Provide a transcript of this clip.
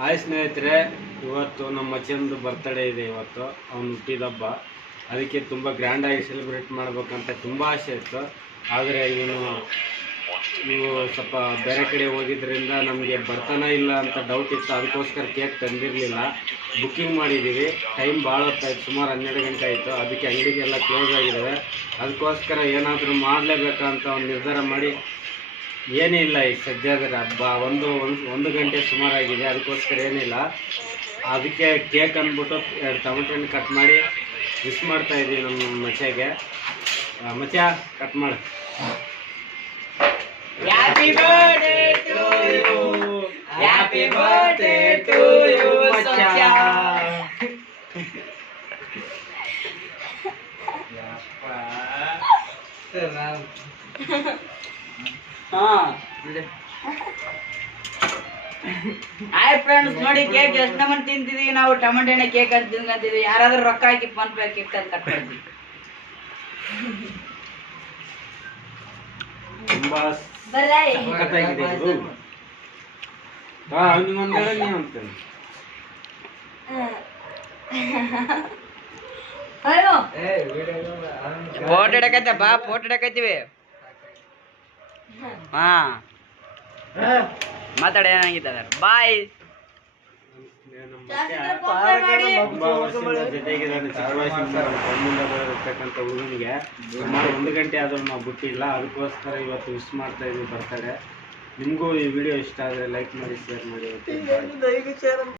Hi ಸ್ನೇಹಿತರೆ, ಇವತ್ತು ನಮ್ಮ ಮಚ್ಚಂದು ಬರ್ತ್ಡೇ ಇದೆ. ಇವತ್ತು ಅವನು ಹುಟ್ಟಿದ ಹಬ್ಬ. ಅದಕ್ಕೆ ತುಂಬ ಗ್ರ್ಯಾಂಡಾಗಿ ಸೆಲೆಬ್ರೇಟ್ ಮಾಡಬೇಕಂತ ತುಂಬ ಆಸೆ ಇತ್ತು. ಆದರೆ ನೀವು ಸ್ವಲ್ಪ ಬೇರೆ ಕಡೆ ಹೋಗಿದ್ದರಿಂದ ನಮಗೆ ಬರ್ತಾನೆ ಇಲ್ಲ ಅಂತ ಡೌಟ್ ಇತ್ತು. ಅದಕ್ಕೋಸ್ಕರ ಕೇಕ್ ತಂದಿರಲಿಲ್ಲ. ಬುಕ್ಕಿಂಗ್ ಮಾಡಿದ್ದೀವಿ. ಟೈಮ್ ಭಾಳ ಹೊತ್ತಾಯ್ತು, ಸುಮಾರು 12 ಗಂಟೆ ಆಯಿತು. ಅದಕ್ಕೆ ಅಂಗಡಿಗೆಲ್ಲ ಕ್ಲೋಸ್ ಆಗಿದ್ದಾವೆ. ಅದಕ್ಕೋಸ್ಕರ ಏನಾದರೂ ಮಾಡಲೇಬೇಕಂತ ಒಂದು ನಿರ್ಧಾರ ಮಾಡಿ ಏನೇ ಇಲ್ಲ. ಈಗ ಸದ್ಯದ ಹಬ್ಬ ಒಂದು ಗಂಟೆ ಸುಮಾರಾಗಿದೆ. ಅದಕ್ಕೋಸ್ಕರ ಏನಿಲ್ಲ. ಅದಕ್ಕೆ ಕೇಕ್ ಅಂದ್ಬಿಟ್ಟು 2 ಟೊಮೆಟೊ ಹಣ್ಣು ಕಟ್ ಮಾಡಿ ವಿಶ್ ಮಾಡ್ತಾ ಇದ್ದೀವಿ ನಮ್ಮ ಮಚ್ಚಗೆ. ಮಚ್ಚ ಕಟ್ ಮಾಡಿ. Happy birthday to you. Happy birthday to you, Sacha. Hi friends, ನೋಡಿ ಕೇಕ್ ಎಷ್ಟು ನಮ್ಮನ್ನು ತಿಂತಿದೀವಿ ನಾವು. ಟೊಮೆಟೊ ಹಣ್ಣೆ ಕೇಕ್ ಅಂತ ತಿನ್ಕೊಂತಿದ್ವಿ. ಯಾರಾದ್ರೂ ರೊಕ್ಕ ಹಾಕಿ ಫೋನ್ ಪೇ ಕೇಕ್ ಅಂತ ಕಟ್ಕೊಳ್ತೀವಿ. ತುಂಬಾ ಸಖತ್ತಾಗಿದೆ ಇದು. ಅವನಿಗೊಂದೇಳ ನೀವು ಅಂತಾನೆ. ಫೋಟೋ ಹಿಡಕತ್ತಪ್ಪ, ಫೋಟೋ ಹಿಡಕತ್ತೀವಿ. ಹಾ ಮಾತಾಡ ಏನಾಗಿದ್ದಾರೆ. ಬಾಯ್. ತುಂಬಾ ವರ್ಷದಿಂದ ಜೊತೆಗಿದ್ದಾನೆ. ಚಿಕ್ಕ ವಯಸ್ಸಿಂದ ಕಣ್ಣಿಂದ ಬರತಕ್ಕಂಥ ಹುಡುಗನಿಗೆ ಸುಮಾರು 1 ಗಂಟೆ ಆದರೂ ನಾವು ಬಿಟ್ಟಿಲ್ಲ. ಅದಕ್ಕೋಸ್ಕರ ಇವತ್ತು ವಿಶ್ ಮಾಡ್ತಾ ಇದ್ದೀವಿ ಬರ್ತಡೆ. ನಿಮಗೂ ಈ ವಿಡಿಯೋ ಇಷ್ಟ ಆದರೆ ಲೈಕ್ ಮಾಡಿ, ಶೇರ್ ಮಾಡಿ.